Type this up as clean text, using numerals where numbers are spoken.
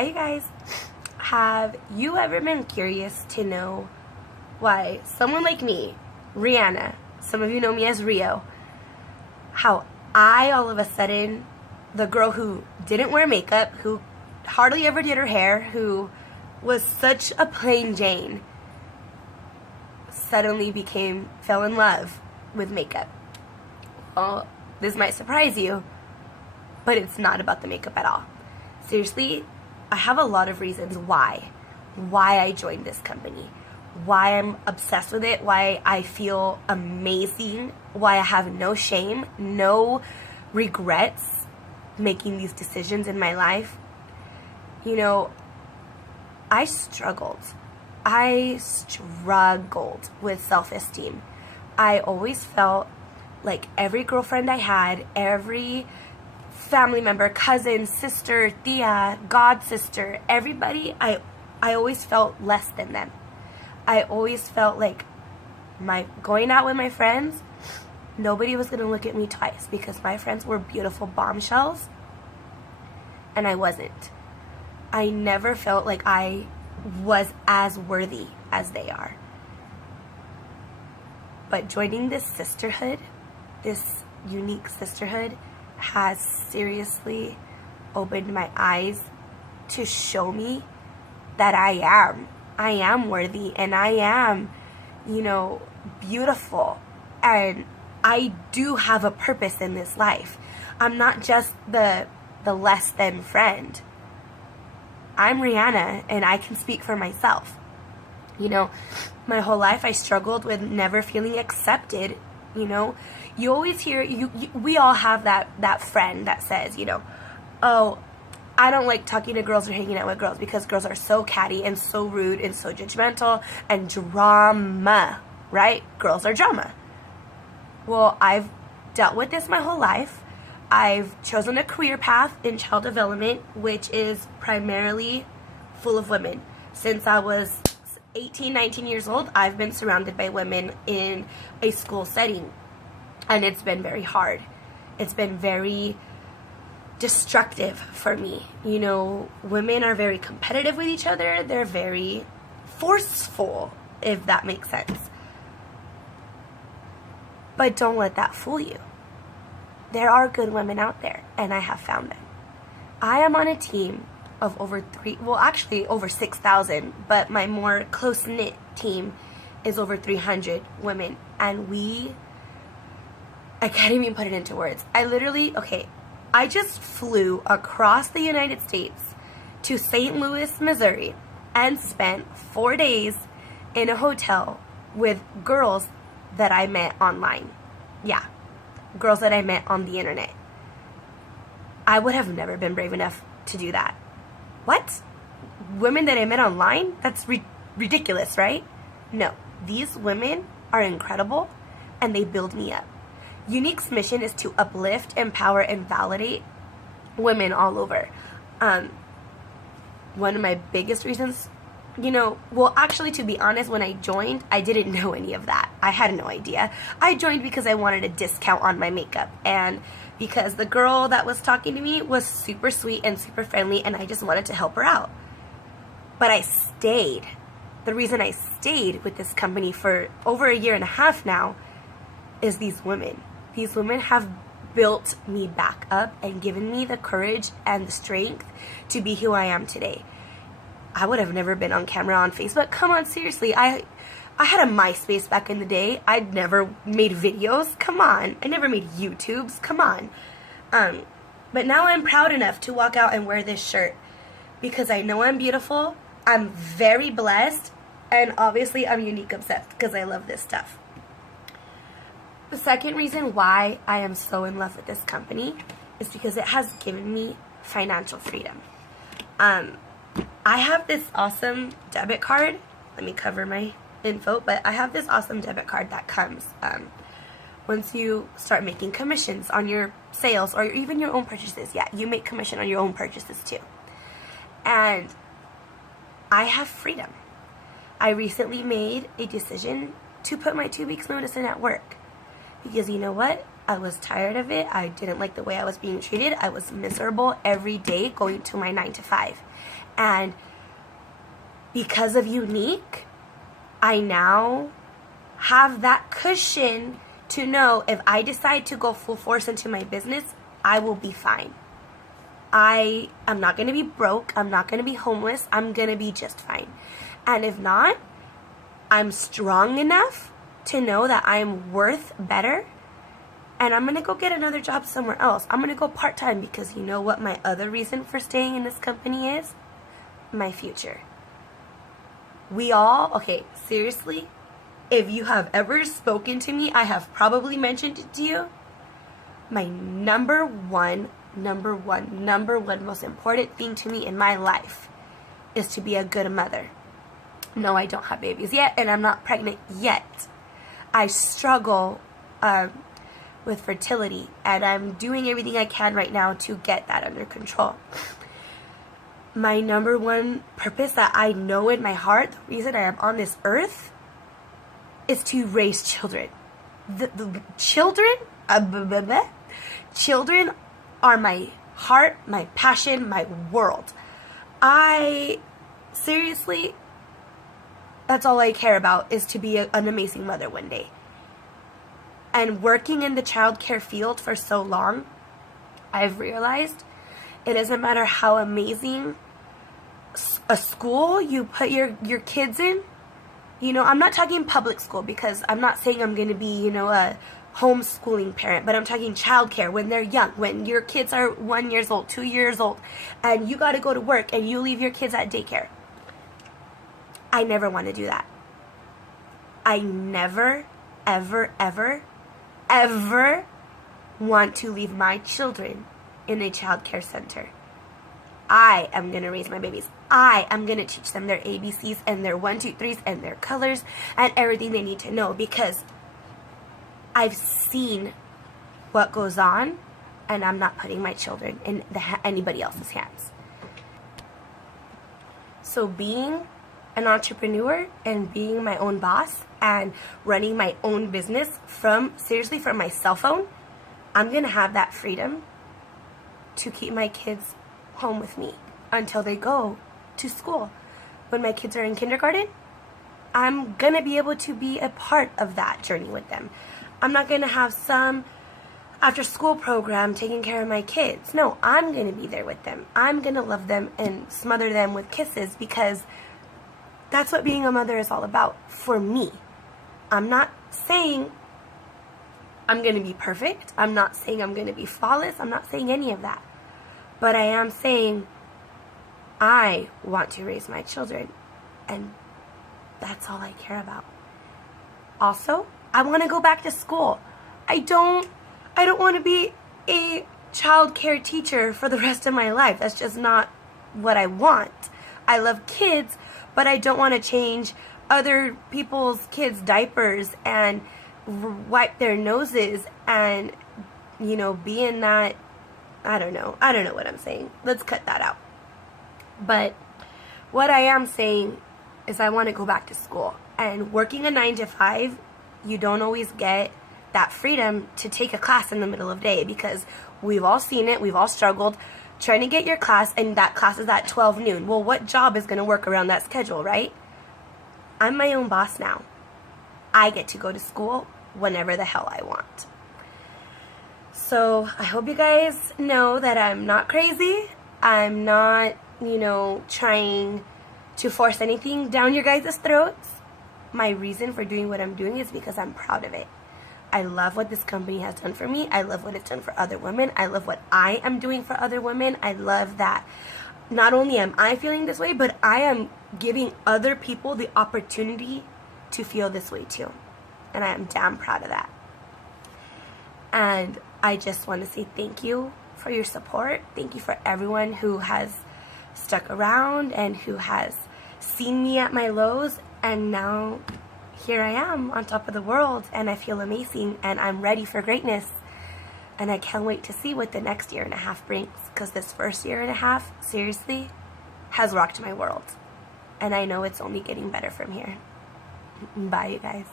Hi you guys. Have you ever been curious to know why someone like me, Rihanna, some of you know me as Rio, how I all of a sudden, the girl who didn't wear makeup, who hardly ever did her hair, who was such a plain Jane, suddenly fell in love with makeup? Well, this might surprise you, but it's not about the makeup at all. Seriously, I have a lot of reasons why I joined this company, why I'm obsessed with it, why I feel amazing, why I have no shame, no regrets making these decisions in my life. You know, I struggled with self-esteem. I always felt like every girlfriend I had, every family member, cousin, sister, tia, god sister, everybody, I always felt less than them. I always felt like going out with my friends, nobody was going to look at me twice because my friends were beautiful bombshells and I wasn't. I never felt like I was as worthy as they are. But joining this sisterhood, this Younique sisterhood, has seriously opened my eyes to show me that I am worthy, and I am, beautiful, and I do have a purpose in this life. I'm not just the less than friend. I'm Rihanna, and I can speak for myself. My whole life I struggled with never feeling accepted. You always hear, we all have that friend that says, oh, I don't like talking to girls or hanging out with girls because girls are so catty and so rude and so judgmental and drama, right? Girls are drama. Well, I've dealt with this my whole life. I've chosen a career path in child development, which is primarily full of women. Since I was 18, 19 years old, I've been surrounded by women in a school setting. And it's been very hard. It's been very destructive for me. Women are very competitive with each other. They're very forceful, if that makes sense. But don't let that fool you. There are good women out there, and I have found them. I am on a team of over 6,000, but my more close-knit team is over 300 women, and I can't even put it into words. I just flew across the United States to St. Louis, Missouri, and spent 4 days in a hotel with girls that I met online. Yeah, girls that I met on the internet. I would have never been brave enough to do that. What? Women that I met online? That's ridiculous, right? No, these women are incredible, and they build me up. Younique's mission is to uplift, empower, and validate women all over. One of my biggest reasons, to be honest, when I joined, I didn't know any of that. I had no idea. I joined because I wanted a discount on my makeup, and because the girl that was talking to me was super sweet and super friendly, and I just wanted to help her out. But I stayed. The reason I stayed with this company for over a year and a half now is these women. These women have built me back up and given me the courage and the strength to be who I am today. I would have never been on camera on Facebook. Come on, seriously. I had a MySpace back in the day. I'd never made videos. Come on. I never made YouTubes. Come on. But now I'm proud enough to walk out and wear this shirt because I know I'm beautiful. I'm very blessed. And obviously I'm Younique obsessed because I love this stuff. The second reason why I am so in love with this company is because it has given me financial freedom. I have this awesome debit card. Let me cover my info, but I have this awesome debit card that comes once you start making commissions on your sales or even your own purchases. Yeah, you make commission on your own purchases too. And I have freedom. I recently made a decision to put my 2 weeks notice in at work. Because you know what? I was tired of it. I didn't like the way I was being treated. I was miserable every day going to my 9 to 5. And because of Younique, I now have that cushion to know if I decide to go full force into my business, I will be fine. I'm not going to be broke. I'm not going to be homeless. I'm going to be just fine. And if not, I'm strong enough to know that I'm worth better. And I'm going to go get another job somewhere else. I'm going to go part-time because you know what my other reason for staying in this company is? My future. We all, okay, seriously, if you have ever spoken to me, I have probably mentioned it to you. My number one most important thing to me in my life is to be a good mother. No, I don't have babies yet, and I'm not pregnant yet. I struggle with fertility, and I'm doing everything I can right now to get that under control. My number one purpose that I know in my heart, the reason I am on this earth, is to raise children. The children, children are my heart, my passion, my world. Seriously, that's all I care about, is to be an amazing mother one day. And working in the childcare field for so long, I've realized it doesn't matter how amazing a school you put your kids in. You know, I'm not talking public school because I'm not saying I'm going to be, you know, a homeschooling parent, but I'm talking childcare when they're young, when your kids are 1 year old, 2 years old, and you got to go to work and you leave your kids at daycare. I never want to do that. I never, ever, ever, ever want to leave my children in a childcare center. I am going to raise my babies. I am going to teach them their ABCs and their 1, 2, 3s and their colors and everything they need to know, because I've seen what goes on, and I'm not putting my children in anybody else's hands. So being an entrepreneur and being my own boss and running my own business from my cell phone, I'm going to have that freedom to keep my kids home with me until they go to school. When my kids are in kindergarten, I'm going to be able to be a part of that journey with them. I'm not going to have some after school program taking care of my kids. No, I'm going to be there with them. I'm going to love them and smother them with kisses, because that's what being a mother is all about for me. I'm not saying I'm going to be perfect. I'm not saying I'm going to be flawless. I'm not saying any of that. But I am saying I want to raise my children, and that's all I care about. Also, I want to go back to school. I don't want to be a child care teacher for the rest of my life. That's just not what I want. I love kids, but I don't want to change other people's kids' diapers and wipe their noses and, you know, be in that, I don't know what I'm saying. Let's cut that out. But what I am saying is I want to go back to school. And working a 9 to 5, you don't always get that freedom to take a class in the middle of the day, because we've all seen it, we've all struggled trying to get your class, and that class is at 12 noon. Well, what job is going to work around that schedule, right? I'm my own boss now. I get to go to school whenever the hell I want. So I hope you guys know that I'm not crazy. I'm not, you know, trying to force anything down your guys' throats. My reason for doing what I'm doing is because I'm proud of it. I love what this company has done for me. I love what it's done for other women. I love what I am doing for other women. I love that not only am I feeling this way, but I am giving other people the opportunity to feel this way too. And I am damn proud of that. And I just want to say thank you for your support. Thank you for everyone who has stuck around and who has seen me at my lows, and now here I am on top of the world, and I feel amazing, and I'm ready for greatness. And I can't wait to see what the next 1.5 years brings, because this first 1.5 years, seriously, has rocked my world. And I know it's only getting better from here. Bye, you guys.